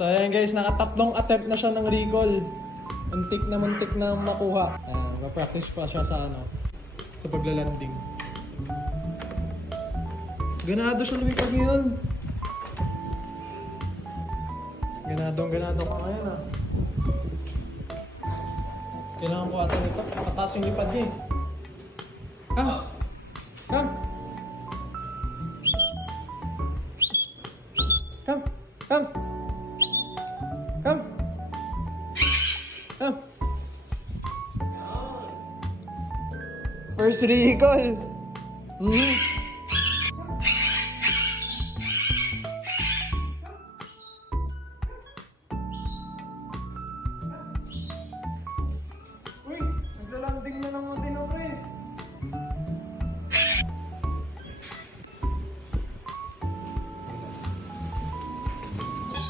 So ayan guys, nakatatlong attempt na siya ng recall. Muntik na makuha. Mag-practice pa siya sa sa paglalanding. Ganado siya lumipad ngayon. Ganado ka ngayon Kailangan ko ata nito. Pataas yung lipad niya Come! Come! Come! Come! Come! Come! First recall!